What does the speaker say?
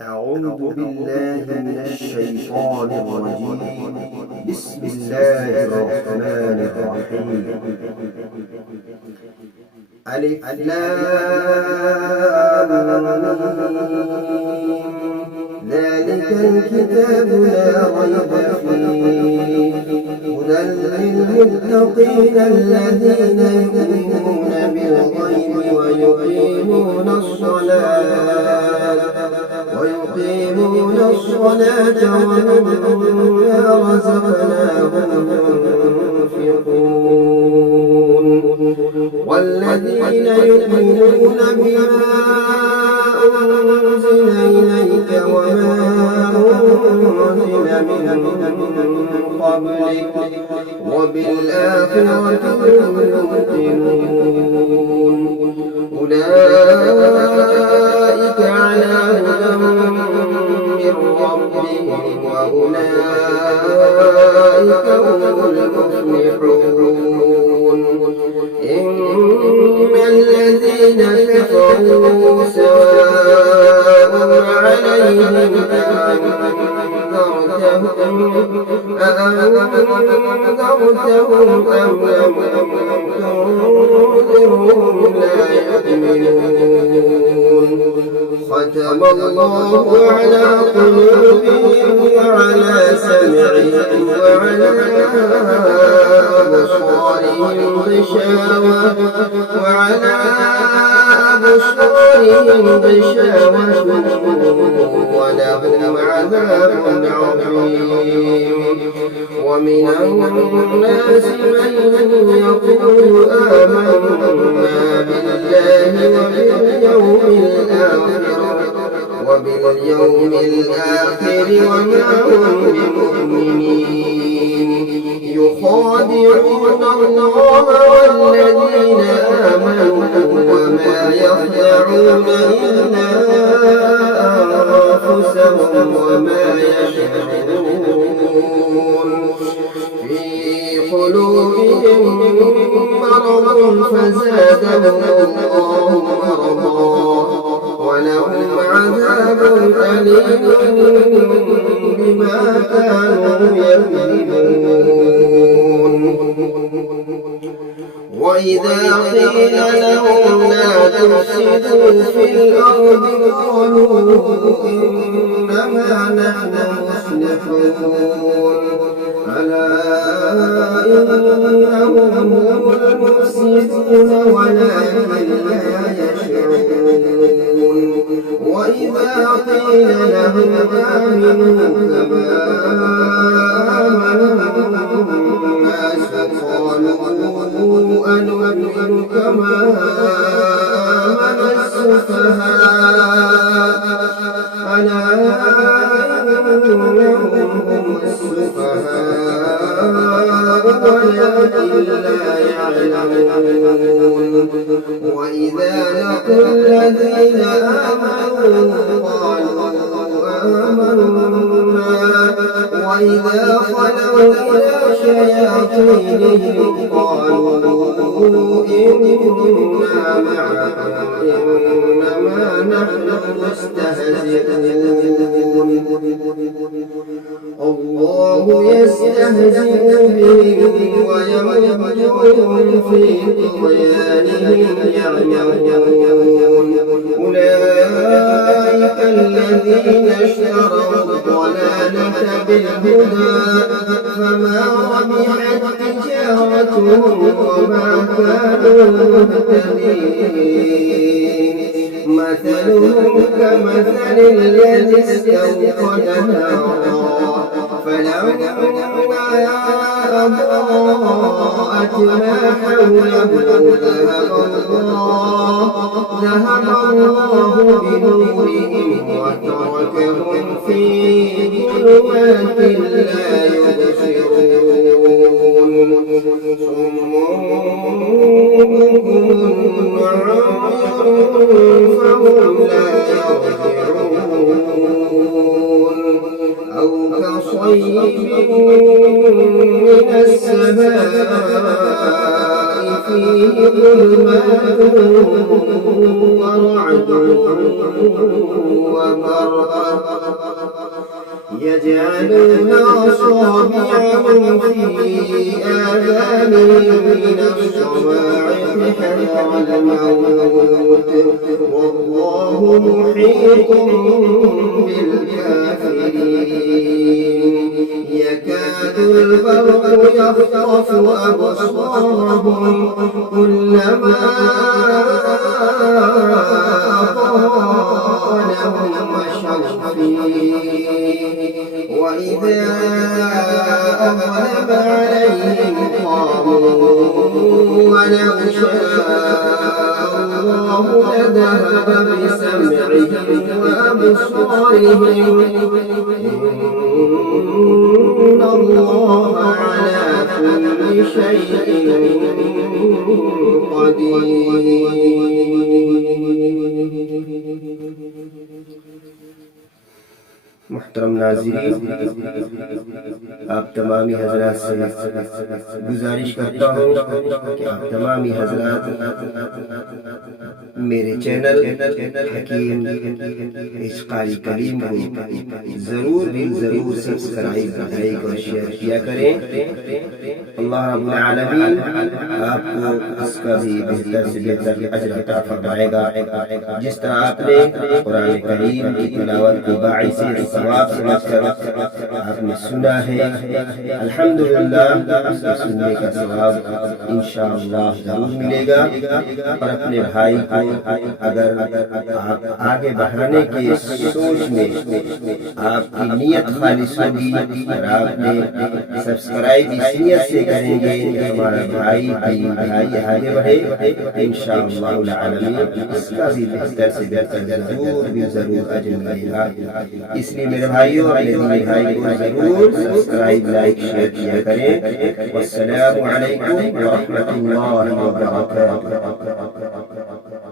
أعوذ بالله من الشيطان الرجيم. بسم الله الرحمن الرحيم. ألف لام ميم. ذلك الكتاب لا ريب فيه هدى للمتقين الذين يؤمنون بالغيب ويقيمون الصلاة ومما رزقناهم ينفقون والذين يؤمنون بما أنزل إليك وما أنزل من قبلك وبالآخرة هم يوقنون أولئك على هدى من ربهم وأولئك هم المفلحون. إن الذين كفروا سواء عليهم أأنذرتهم أم لم تنذرهم لا يؤمنون. ختم الله على قلوبهم وعلى سمعهم وعلى أبصارهم غشاوة ولهم عذاب عظيم. ومن الناس من يقول آمنا بالله وباليوم الآخر وما هم بمؤمنين. يخادعون الله والذين آمنوا وما يخدعون إلا أنفسهم وما يشعرون. في قلوبهم مرض فزادهم الله مرضا ولهم عذاب أليم بما كانوا يكذبون. وإذا قيل لهم لا تفسدوا في الأرض قالوا إنما نحن مصلحون. ألا إنهم هم المفسدون ولكن لا يشعرون. وإذا قيل لهم آمنوا كما آمن الناس قالوا أنؤمن كما آمن السفهاء. ألا إنهم هم السفهاء ولكن لا يعلمون. وإذا لقوا الذين آمنوا قالوا آمنا وإذا خلوا إلى شياطينهم قالوا إنا معكم إنما نحن مستهزئون. الله يستهزئ بهم ويمدهم في طغيانهم يعمهون. أولئك الذين اشتروا الضلالة بالهدى فما ربحت تجارتهم وما كانوا مهتدين. مثلهم كمثل الذي استوقد نارا فلما أضاءت ما حوله ذهب الله بنورهم وتركهم في ظلمات لا يبصرون. صم بكم عمي فهم لا يرجعون. أو كصيب من السماء فيه ظلمات ورعد وبرقا يجعلون أصابعهم في آذانهم من الصواعق حذر الموت والله محيط بالكافرين يكاد البرق يخطف أبصارهم كلما أضاء لهم مشوا فيه وإذا أظلم عليهم قاموا ولو شاء الله لذهب بسمعهم وأبصارهم إن الله على كل شيء قدير. محترم ناظرین، آپ تمامی حضرات سے گزارش کرتا ہوں کہ آپ تمامی حضرات میرے چینل حکیم اشقاری کلیم کو ضرور سبسکرائب لائک اور شیئر کیا کریں. اللہ رب العالمین آپ کو اس کا بھی بہتر سے بہتر اجر عطا فرمائے گا. جس طرح آپ نے قرآن کریم کی تلاوت کو باعث ثواب سمجھ کر آپ نے سنا ہے، الحمدللہ اس کے سننے کا ثواب انشاءاللہ ضرور ملے گا. اور اپنے بھائی کو اگر آپ آگے بڑھانے کی سوچ میں آپ کی نیت خالص ہوگی اور آپ نے سبسکرائب اس نیت سے کریں گے کہ ہمارا بھائی آگے بڑھے، انشاءاللہ العالمین اس کا بھی بہتر سے بہتر ضرور اجر ملے گا. اس لیے میرے بھائیوں اپنے دینی بھائی کو ضرور سبسکرائب لائک شیئر کیا کریں. والسلام علیکم ورحمۃ اللہ وبرکاتہ.